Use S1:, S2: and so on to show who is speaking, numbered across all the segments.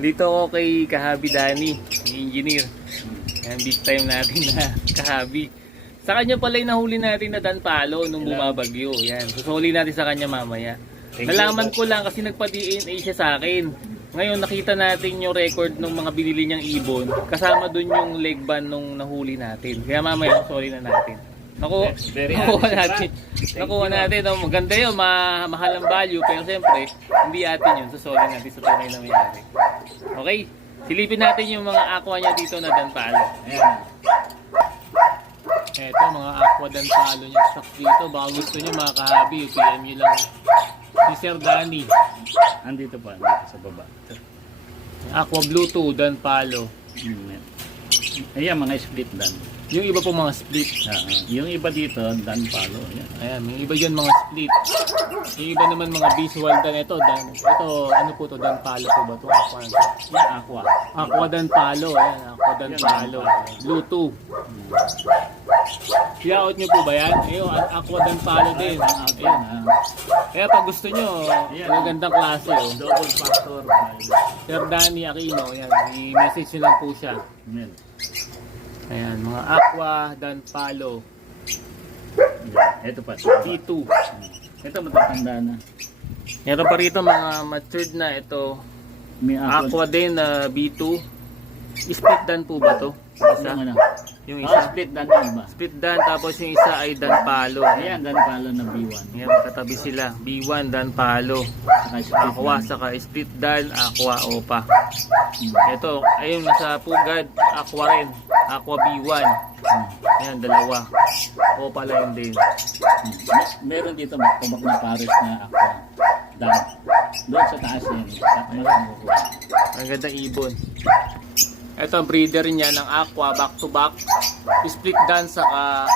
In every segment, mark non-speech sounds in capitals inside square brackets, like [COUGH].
S1: Dito ako kay Kahabi Dani, engineer. Yan, big time natin na [LAUGHS] Kahabi. Sa kanya pala yung nahuli natin na Dan Palo nung bumabagyo. Yan, susuli natin sa kanya mamaya. Nalaman ko lang kasi nagpa-DNA siya sa akin. Ngayon nakita natin yung record ng mga binili niyang ibon. Kasama dun yung leg band nung nahuli natin. Kaya mamaya susuli na natin. Naku,
S2: Very
S1: nakuha natin. Nakuha natin. Oh, maganda yun, ma mahal ang value. Pero siyempre, hindi atin yun. Susuli natin sa tunay na mayari. Okay? Silipin natin yung mga aqua niya dito na danpalo.
S2: Ayan.
S1: Eto, mga aqua danpalo niya stock dito. Baka gusto niyo mga kahabi, PM nyo lang si Sir Danny.
S2: Andito pa, andito sa baba.
S1: Aqua Bluetooth, danpalo.
S2: Hmm, yan. Ayan, mga split dan.
S1: Yung iba po mga split.
S2: Ah. yung iba dito, dan palo. Ayan.
S1: Ayan, yung iba dyan mga split. Yung iba naman mga visual dan. Ito, dan. Ito, ano po to danpalo po ba to? Aqua?
S2: Yan, aqua.
S1: aqua danpalo. Ayan, aqua danpalo. Bluetooth. I-out nyo po ba yan? Ayun, aqua danpalo din.
S2: Ah,
S1: Ayun.
S2: ah.
S1: Kaya pag gusto nyo,
S2: Ayan.
S1: magandang klase. Oh.
S2: Double factor.
S1: Sir Danny Aquino, yan, i-message nyo lang po siya.
S2: Yan.
S1: Ayan, mga aqua danpalo.
S2: Yan. Ito pa. sa baba.
S1: B2.
S2: Ito matatanda na.
S1: Meron pa rito mga matured na ito.
S2: May aqua.
S1: Aqua din na B2. Split dan po ba to? Isa?
S2: Yung ano?
S1: Yung
S2: Oh,
S1: isa.
S2: split dan yung iba.
S1: Split dan tapos yung isa ay dan palo.
S2: Ayan, dan palo na B1.
S1: Ayan, magkatabi sila. B1 dan palo. Aqua saka split dan, aqua opa.
S2: Hmm.
S1: Ito, ayun nasa pugad, aqua rin. Aqua B1.
S2: Hmm.
S1: Ayan, dalawa. Opa lang din.
S2: Hmm. Mer- Meron dito magtubak na pares na aqua. Dan. Doon sa taas yan.
S1: Ang gandang ibon. Ito ang breeder niya ng aqua back to back. Split dan saka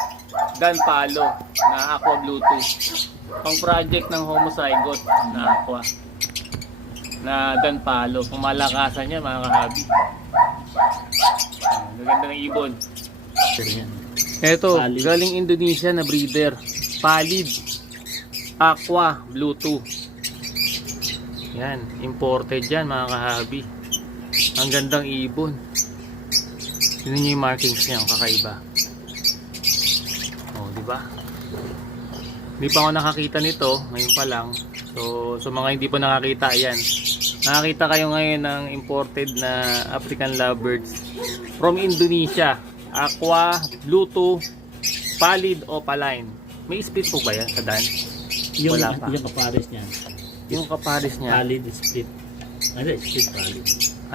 S1: dan palo na aqua bluetooth. Pang project ng homozygote na aqua. Na dan palo. Kung malakasan niya mga kahabi. Ang ganda ng ibon. Ito, galing Indonesia na breeder. Palid. Aqua Bluetooth. Yan, imported yan mga kahabi. Ang gandang ibon. Yun yung markings niya, ang kakaiba. Oh, di ba? Hindi pa ako nakakita nito, ngayon pa lang. So, sa mga hindi pa nakakita, yan. Nakakita kayo ngayon ng imported na African lovebirds from Indonesia. Aqua, Bluetooth, Palid Opaline. May split po ba yan sa Dan?
S2: Yung,
S1: Wala pa.
S2: yung kapares niyan.
S1: Yung kapares niya,
S2: Valid split. Ano, split valid.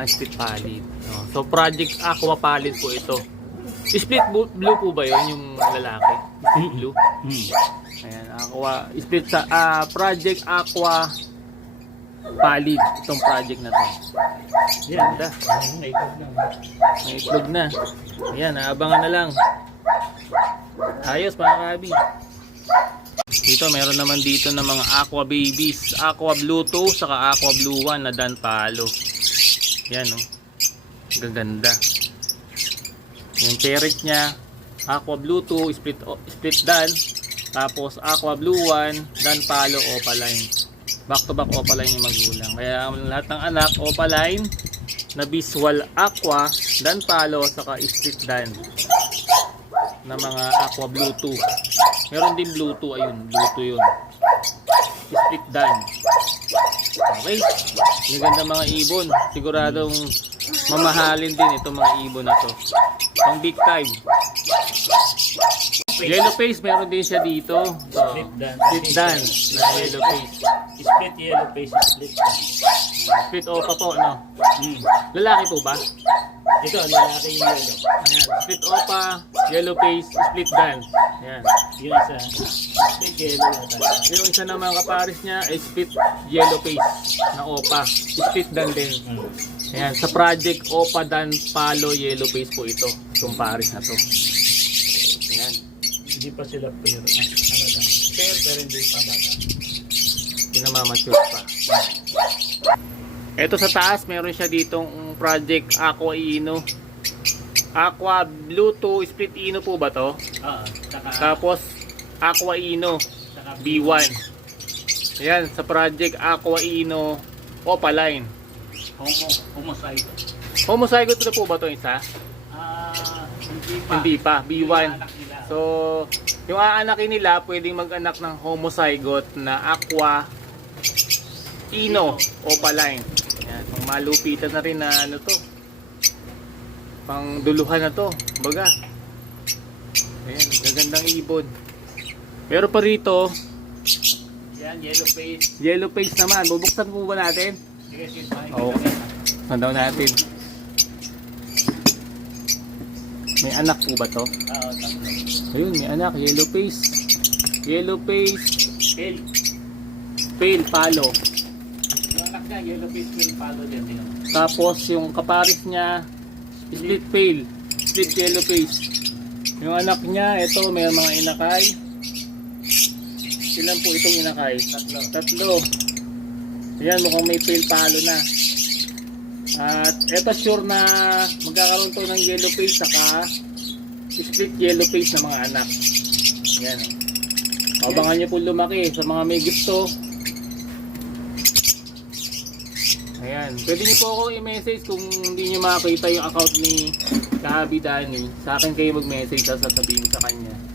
S1: Split Palid. Oh, so, Project Aqua Palid po ito. Split blue po ba yun, yung lalaki? Split blue? Ayan, Aqua, split sa, ah, Project Aqua Palid. Itong project na to.
S2: Yan.
S1: Ganda.
S2: May ikot na.
S1: May itlog na. Ayan, aabangan na lang. Ayos mga kabi. Dito, meron naman dito ng mga Aqua Babies. Aqua Blue 2, saka Aqua Blue 1 na Dan Palo. Yan, oh. Gaganda. Yung parent niya, Aqua Blue 2, split, split Dan. Tapos Aqua Blue 1, Dan Palo, Opaline. Back to back Opaline yung magulang. Kaya lahat ng anak, Opaline, na visual aqua, dan palo, saka split dan na mga aqua bluetooth. Meron din bluetooth, ayun, bluetooth yun. Split dan. Okay. Yung ganda mga ibon. Siguradong mamahalin din itong mga ibon na to. Pang big time. Yellow face, meron din siya dito. So,
S2: Split dan.
S1: split dan na yellow face.
S2: Split yellow face split.
S1: Split opa po, no?
S2: Hmm.
S1: Lalaki po ba?
S2: Ito, lalaki yung yellow.
S1: Ayan, split opa, yellow face, split dan. Ayan.
S2: Yung isa, split yellow yata.
S1: Yung isa naman kapares niya ay split yellow face na opa. Split dan din.
S2: Hmm.
S1: Ayan, sa project opa dan palo yellow face po ito. Itong pares na to.
S2: Hindi pa sila pair. Ah, ano ba? Pair pero hindi pa bata.
S1: Pinamamature pa. Ito sa taas, meron siya ditong project Aqua Ino. Aqua Bluetooth Split Ino po ba to?
S2: Oo. Saka,
S1: Tapos Aqua Ino
S2: saka
S1: B1. Ayan, sa project Aqua Ino Opaline.
S2: Homo, homozygote.
S1: Homozygote na po ba ito isa?
S2: Ah, hindi pa.
S1: Hindi pa,
S2: Yung
S1: B1. So, yung aanakin nila, pwedeng mag-anak ng homozygote na aqua ino opaline. Yan, pang malupitan na rin na ano to. Pang duluhan na to, baga. Ayan, gagandang ibon. Pero pa rito,
S2: Yan, yellow face.
S1: yellow face naman. Bubuksan po ba natin?
S2: Sige, sige. fine.
S1: Oo. Sandaw natin. May anak po ba to?
S2: Oo, tatlo.
S1: Ayun, may anak. Yellow face. Yellow face.
S2: Pale.
S1: Pale palo.
S2: Yung anak niya, yellow face will follow din. Yun.
S1: Tapos yung kaparis niya, split pale. Split yellow face. Yung anak niya, ito, may mga inakay. Ilan po itong inakay?
S2: Tatlo.
S1: Tatlo. Ayan, mukhang may pale palo na. At eto sure na magkakaroon to ng yellow face saka split yellow face na mga anak. Ayan. oh. Abangan nyo po lumaki sa mga may gusto. Ayan. Pwede nyo po ako i-message kung hindi nyo makakita yung account ni Kahabi Dani. Sa akin kayo mag-message sa sasabihin sa kanya.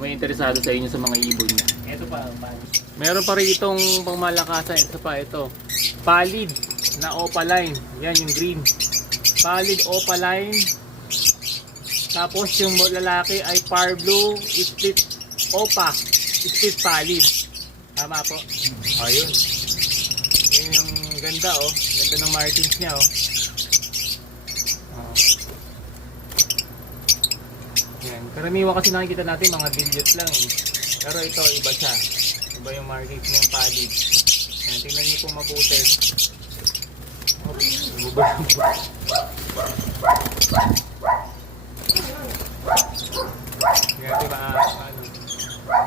S1: May interesado sa inyo sa mga ibon niya.
S2: Ito pa, pa.
S1: Meron pa rin itong pangmalakasan. Ito pa, ito. Palid na opaline. Yan yung green. Palid opaline. Tapos yung lalaki ay par blue, split opa, split palid. Tama po. Ayun. Yan yung ganda oh. Ganda ng markings niya. Oh. Yan. Karaniwan kasi nakikita natin mga dilute lang eh. Pero ito iba siya. Iba yung markings ng palid. Yan, tingnan niyo po mabuti. Yung Yan, diba? Ano?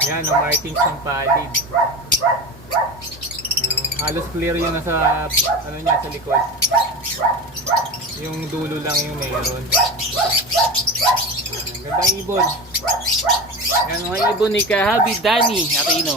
S1: Yan, ang markings ng palid halos clear yung nasa ano niya sa likod. Yung dulo lang yung meron. Ganda ibon. Yan mga ibon ni Kahabi Dani Aquino.